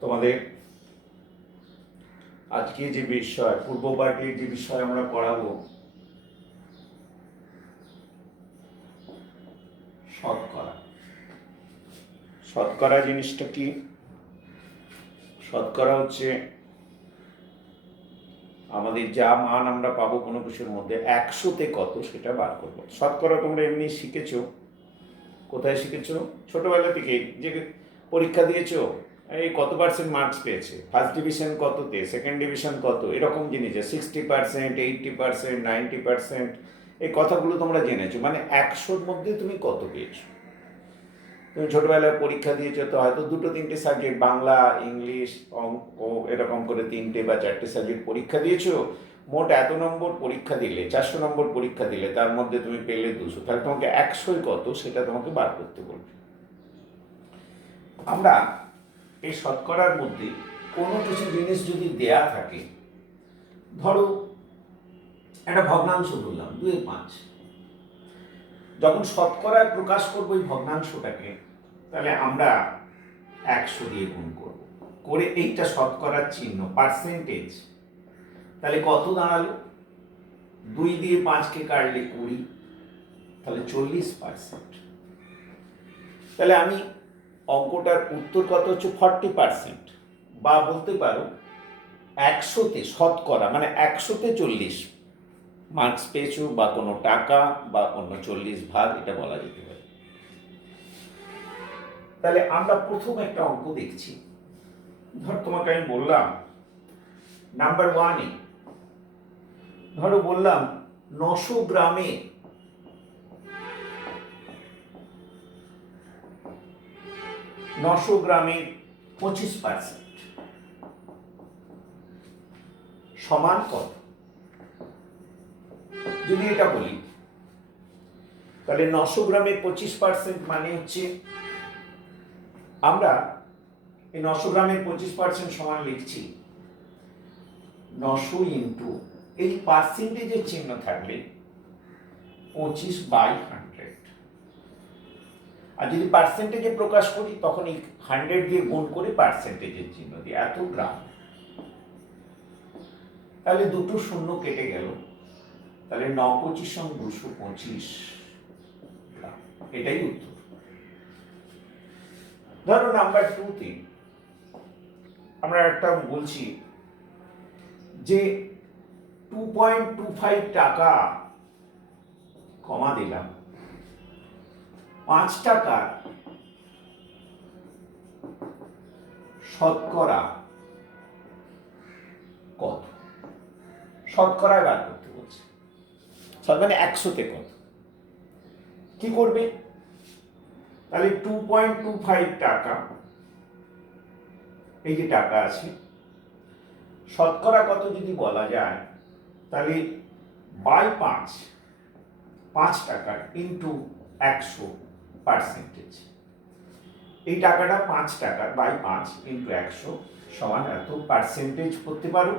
তোমাদের আজকে যে বিষয় পূর্ব পাঠের যে বিষয় আমরা পড়াবো শতকরা। শতকরা জিনিসটা কি? শতকরা হচ্ছে আমাদের যা মান আমরা পাবো কোনো কিছুর মধ্যে 100-তে কত সেটা বার করবো। শতকরা তোমরা এমনি শিখেছো, কোথায় শিখেছো? ছোটবেলা থেকে যে পরীক্ষা দিয়েছো, এই কত পার্সেন্ট মার্কস পেয়েছে, ফার্স্ট ডিভিশন কততে, সেকেন্ড ডিভিশন কত, এরকম জিনিস 60%, 80%, 90%, এই কথাগুলো তোমরা জেনেছো। মানে 100-র মধ্যে তুমি কত পেয়েছো। তুমি ছোটবেলায় পরীক্ষা দিয়েছো তো হয়তো 2-3টে সাবজেক্ট, বাংলা, ইংলিশ, অঙ্ক, এরকম করে 3টে বা 4টে সাবজেক্ট পরীক্ষা দিয়েছো। মোট এত নম্বর পরীক্ষা দিলে, 400 নম্বর পরীক্ষা দিলে, তার মধ্যে তুমি পেলে 200, তাহলে তোমাকে 100 কত সেটা তোমাকে বার করতে বলবে। আমরা এই শতকরার মধ্যে কোনো কিছু জিনিস যদি দেয়া থাকে, ধরো একটা ভগ্নাংশ বললাম 2/5, যখন শতকরায় প্রকাশ করবো এই ভগ্নাংশটাকে, তাহলে আমরা 100 দিয়ে গুণ করব, করে এইটা শতকরার চিহ্ন পার্সেন্টেজ, তাহলে কত দাঁড়ালো? 2 দিয়ে 5কে কাটলে 20, তাহলে 40%। তাহলে আমি অঙ্কটার উত্তর কত হচ্ছে 40%, বা বলতে পারো 100-তে শতকরা মানে 100-তে 40 মার্কস পেয়েছো, বা কোনো টাকা বা অন্য 40 ভাগ, এটা বলা যেতে পারে। তাহলে আমরা প্রথম একটা অঙ্ক দেখছি। ধর তোমাকে আমি বললাম নাম্বার 1-এ, ধরো বললাম 900 গ্রামে 25% সমান কত? যদি এটা বলি, তাহলে 900 গ্রামের 25% মানে হচ্ছে, আমরা এই 900 গ্রামের 25% সমান লিখছি 900 ইন্টু, এই পার্সেন্টেজের চিহ্ন থাকলে 25/100, আর যদি পার্সেন্টেজে প্রকাশ করি তখন এই 100 দিয়ে গুণ করে পার্সেন্টেজের চিহ্ন দিয়ে এত গ্রাম। তাহলে দুটো শূন্য কেটে গেল, তাহলে 9×25 = 225 গ্রাম, এটাই উত্তর। ধরো নাম্বার 2-তে আমরা একটা বলছি যে 2.25 টাকা কমা দিলাম 5 টাকার শতকরা কত? শতকরায় বার করতে বলছে, মানে 100-তে কত। কি করবে? তাহলে 2.25 টাকা, এই যে টাকা আছে, শতকরা কত যদি বলা যায়, তাহলে বাই 5 টাকা ইন্টু 100 পার্সেন্টেজ। এই টাকাটা 5 টাকা বাই 5 ইন্টু 100 সমান এত পার্সেন্টেজ করতে পারো।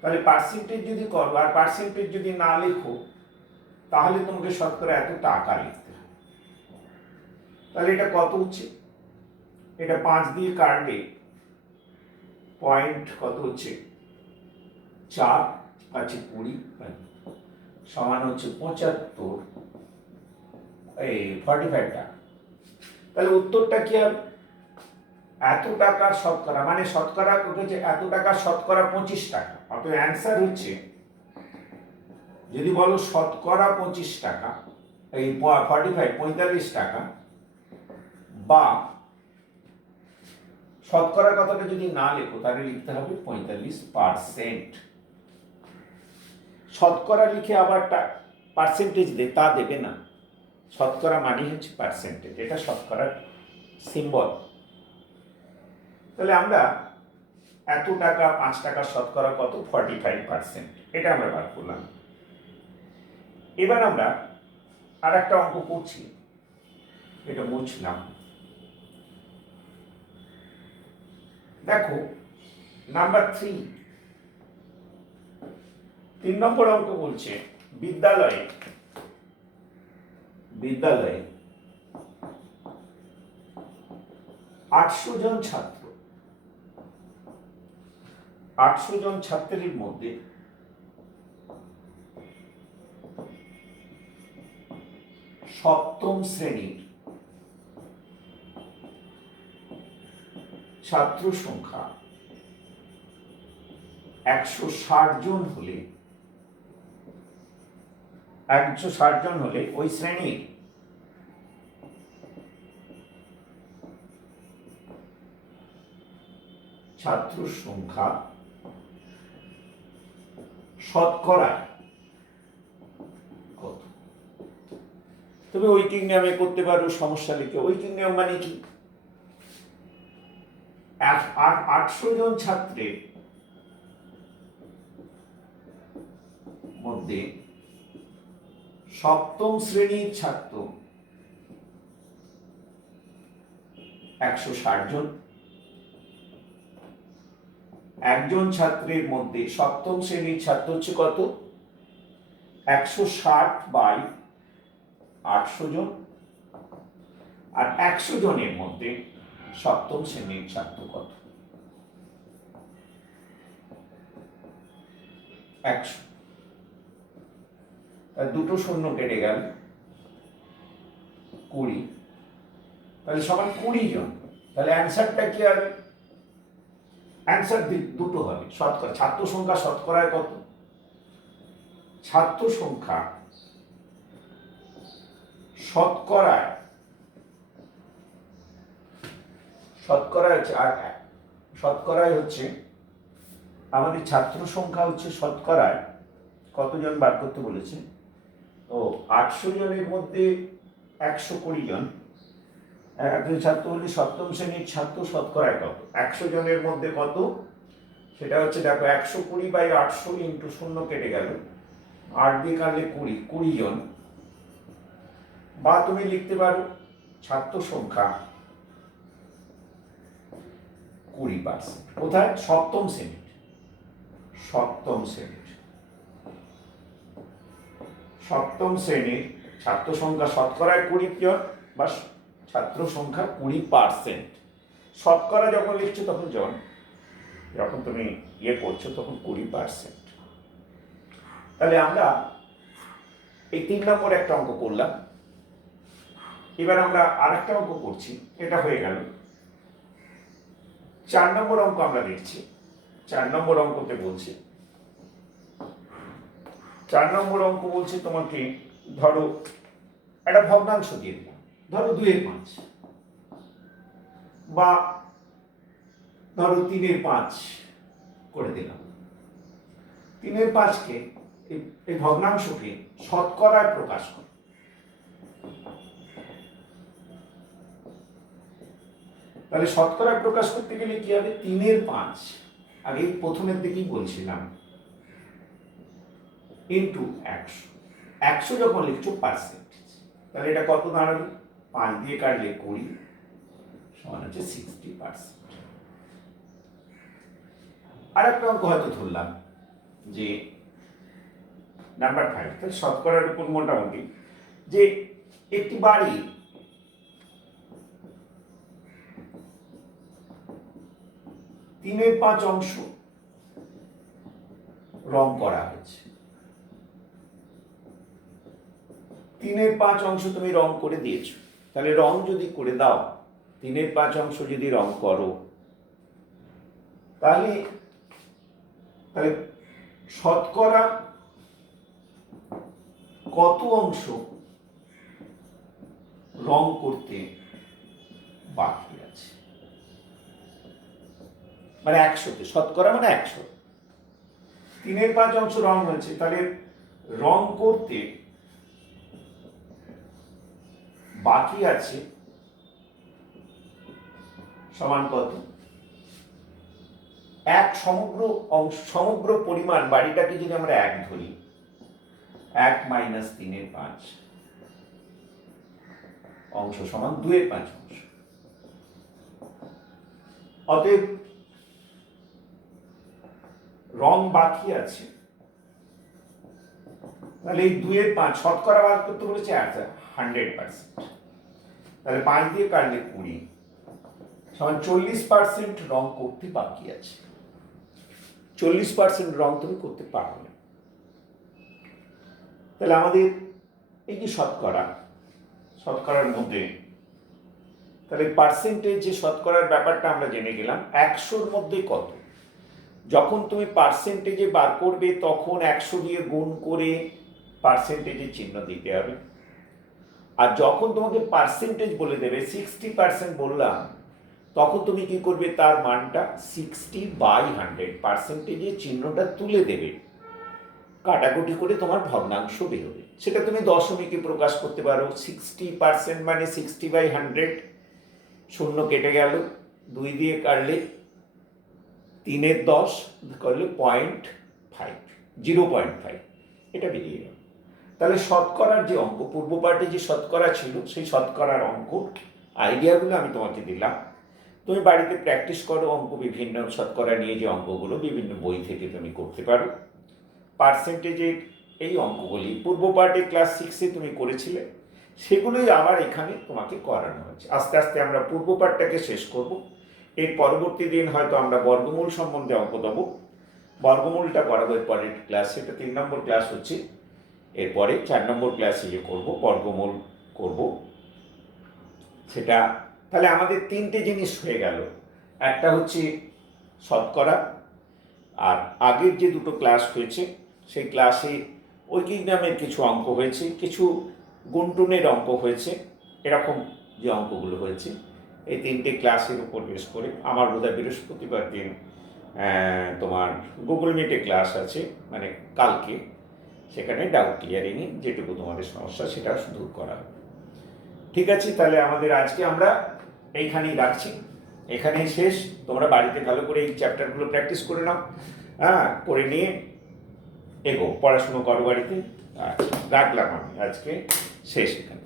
তাহলে পার্সেন্টেজ যদি করো আর পার্সেন্টেজ যদি না লেখো, তাহলে তোমাকে শতকরা এত টাকা লিখতে হবে। তাহলে এটা কত হচ্ছে? এটা 5 দিয়ে কাটলে পয়েন্ট কত হচ্ছে 4 আছে 20 সমান হচ্ছে 45 টাকা। তাহলে উত্তরটা কি হবে? এত টাকার শতকরা, মানে শতকরা হচ্ছে এত টাকার শতকরা 25 টাকা। অর্থাৎ অ্যান্সার হচ্ছে, যদি বলো শতকরা 25 টাকা, এই 45 টাকা, বা শতকরা কথাটা যদি না লেখো তাহলে লিখতে হবে 45%। শতকরা লিখে আবার পার্সেন্টেজ তা দেবে না, শতকরা মানে হচ্ছে পার্সেন্টেজ, এটা শতকরার সিম্বল। তাহলে আমরা এত টাকা 5 টাকার শতকরা কত 45%, এটা আমরা বার করলাম। এবার আমরা আর একটা অঙ্ক করছি, এটা মুছলাম। দেখো নাম্বার 3 নম্বর অঙ্ক বলছে বিদ্যালয়ে 800 জন ছাত্র 800 জন ছাত্রের মধ্যে সপ্তম শ্রেণীর ছাত্র সংখ্যা 160 জন হলে ওই শ্রেণীর ছাত্র সংখ্যা শতকরা কত? তুমি ঐকিক নিয়মে করতে পারো, সমস্যা লিখে। ঐকিক নিয়ম মানে কি? 800 জন ছাত্রের মধ্যে সপ্তম শ্রেণীর ছাত্র 160 জন, একজন ছাত্রের মধ্যে সপ্তম শ্রেণীর ছাত্র হচ্ছে কত? 160/800 জন, আর 100 জনের মধ্যে সপ্তম শ্রেণীর ছাত্র কত? 100। দুটো শূন্য কেটে গেল, 20, তাহলে সমান 20 জন। তাহলে অ্যান্সারটা কি হবে? অ্যান্সার দুটো হবে। শতকরা ছাত্র সংখ্যা শতকরায় কত? ছাত্র সংখ্যা শতকরায় হচ্ছে আমাদের ছাত্র সংখ্যা হচ্ছে শতকরায় কতজন বার করতে বলেছে? ও 800 জনের মধ্যে 120 জন, একজন ছাত্র হলে সপ্তম শ্রেণীর ছাত্র শতকরায় কত? 100 জনের মধ্যে কত? সেটা হচ্ছে, দেখো, 120/800 ইন্টু শূন্য কেটে গেল, 8 দিয়ে কাটলে 20 জন। বা তুমি লিখতে পারো ছাত্র সংখ্যা 20%। কোথায়? সপ্তম শ্রেণীর ছাত্র সংখ্যা শতকরায় 20 জন, বা ছাত্র সংখ্যা 20%। শতকরা যখন লিখছো তখন যখন তুমি করছো তখন 20%। তাহলে আমরা এই 3 নম্বর একটা অঙ্ক করলাম। এবার আমরা আরেকটা অঙ্ক করছি, এটা হয়ে গেল। 4 নম্বর অঙ্ক আমরা দেখছি। 4 নম্বর অঙ্কতে বলছি, 4 নম্বর অঙ্ক বলছে তোমাকে, ধরো একটা ভগ্নাংশ দিয়ে দিলাম, ধরো 2/5, বা ধরো 3/5 করে দিলাম। 3/5কে, এই ভগ্নাংশকে শতকরায় প্রকাশ করো। তাহলে শতকরায় প্রকাশ করতে গেলে কি হবে? 3/5, আগে প্রথমের দিকেই বলছিলাম, ইন্টু 100। 100 যখন লিখছো পার্সেন্টেজ, তাহলে এটা কত দাঁড়াবে? 5 দিয়ে কাটলে 20, সমান হচ্ছে 60%। আর একটা অঙ্ক হয়তো ধরলাম যে নাম্বার 5, তাহলে শতকরার উপর মোটামুটি, যে একটি বাড়ি 3/5 অংশ রং করা হয়েছে। 3/5 অংশ তুমি রং করে দিয়েছো। তাহলে রং যদি করে দাও, 3/5 অংশ যদি রং করো, তাহলে শতকরা কত অংশ রং করতে বাকি আছে? মানে 100তে, শতকরা মানে 100। 3/5 অংশ রং হয়েছে, তাহলে রং করতে বাকি আছে সমান কত? সমগ্র পরিমাণ বাড়িটাকে যদি আমরা 1 ধরি, 1 মাইনাস 3/5 অংশ সমান 2/5 অংশ। অতএব রং বাকি আছে, তাহলে এই 2/5 শতকরা বার করতে বলেছে 100%। তাহলে 5 দিয়ে কাটলে 20, সমান 40% রং করতে বাকি আছে। 40% রং তুমি করতে পারো না। তাহলে আমাদের এই যে শতকরার মধ্যে তাহলে পার্সেন্টেজ যে শতকরার ব্যাপারটা আমরা জেনে গেলাম। 100-র মধ্যে কত, যখন তুমি পার্সেন্টেজে বার করবে তখন 100 দিয়ে গুণ করে পার্সেন্টেজের চিহ্ন দিতে হবে। আর যখন তোমাকে পার্সেন্টেজ বলে দেবে 60% বললাম, তখন তুমি কি করবে, তার মানটা 60/100 পার্সেন্টেজের চিহ্নটা তুলে দেবে, কাটাকুটি করে তোমার ভগ্নাংশ বেরোবে। সেটা তুমি দশমিকে প্রকাশ করতে পারো। 60% মানে 60/100, শূন্য কেটে গেল, 2 দিয়ে কাটলে 3/10 করলে 0.5, এটা বেরিয়ে গেল। তাহলে শতকরার যে অঙ্ক, পূর্ব পার্টে যে শতকরা ছিল, সেই শতকরার অঙ্ক আইডিয়াগুলো আমি তোমাকে দিলাম। তুমি বাড়িতে প্র্যাকটিস করো অঙ্ক, বিভিন্ন শতকরা নিয়ে যে অঙ্কগুলো বিভিন্ন বই থেকে তুমি করতে পারো। পার্সেন্টেজের এই অঙ্কগুলি পূর্ব পার্টে ক্লাস 6-এ তুমি করেছিলে, সেগুলোই আবার এখানে তোমাকে করানো হচ্ছে। আস্তে আস্তে আমরা পূর্ব পার্টটাকে শেষ করব। এর পরবর্তী দিন হয়তো আমরা বর্গমূল সম্বন্ধে অঙ্ক দেবো। বর্গমূলটা করাবো এর পরের ক্লাসে, এটা 3 নম্বর ক্লাস হচ্ছে। এরপরে 4 নম্বর ক্লাসে যে করবো বর্গমূল করব সেটা। তাহলে আমাদের 3টে জিনিস হয়ে গেল। একটা হচ্ছে শতকরা, আর আগের যে 2টো ক্লাস হয়েছে সেই ক্লাসে ঐকিক নামের কিছু অঙ্ক হয়েছে, কিছু গুণটুনের অঙ্ক হয়েছে। এরকম যে অঙ্কগুলো হয়েছে এই 3টে ক্লাসের উপর বেশ করে আমার বোধহয় বৃহস্পতিবার দিন তোমার গুগল মিটে ক্লাস আছে, মানে কালকে, সেখানে ডাউট ক্লিয়ারিংয়ে যেটুকু তোমাদের সমস্যা সেটা দূর করা হবে। ঠিক আছে, তাহলে আমাদের আজকে আমরা এইখানেই রাখছি, এখানেই শেষ। তোমরা বাড়িতে ভালো করে এই চ্যাপ্টারগুলো প্র্যাকটিস করে নাও, করে নিয়ে এগো, পড়াশুনো করো বাড়িতে। আচ্ছা, রাখলাম আমি আজকে, শেষ এখানে।